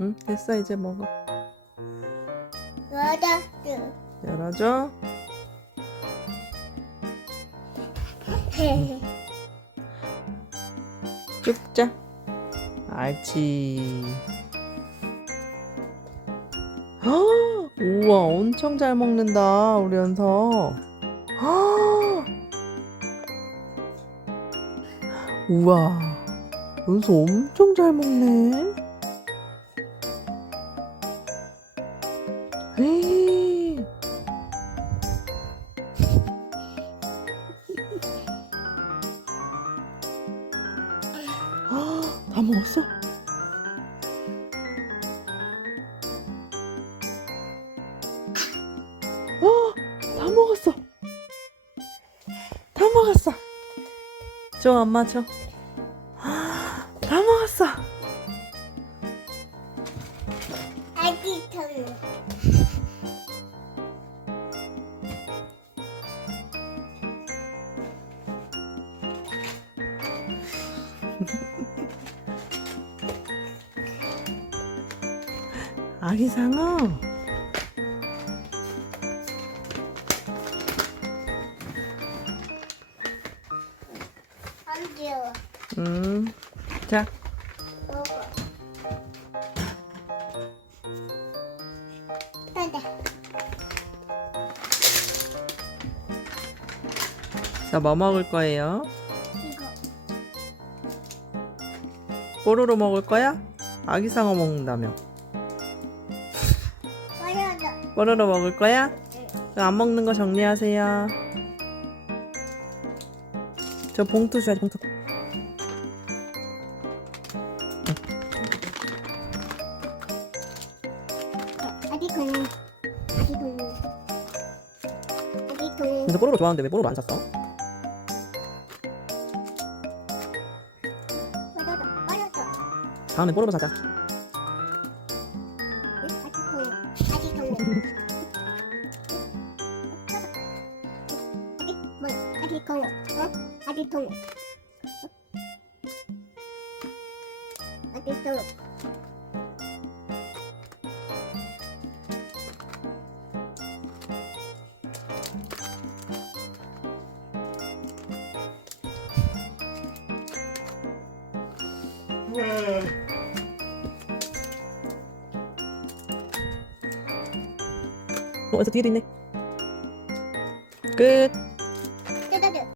응? 됐어 이제 먹어. 여자들. 열어줘. 쭉자. 알지. 헉, 우와 엄청 잘 먹는다 우리 연서. 헉. 우와 연서 엄청 잘 먹네 에이. 헉, 다 먹었어? 어, 다 먹었어. 다 먹었어. 줘, 엄마 줘. 다 먹었어. 아기 털. 아기 상어. 안 귀여워. 음, 자, 먹어. 따다. 자, 뭐 먹을 거예요? 뽀로로 먹을 거야? 아기 상어 먹는다며. 뽀로로 먹을 거야? 안 먹는 거 정리하세요. 저 봉투 줘야 돼, 봉투. 아기 돈. 아기 돈. 아기 돈. 그래서 뽀로로 좋아하는데 왜 뽀로로 안 샀어? 다음에 뽀로로 사자. 아기 돈. 아기 뭐? 아 어? 여기서 뒤에도 있네. 끝.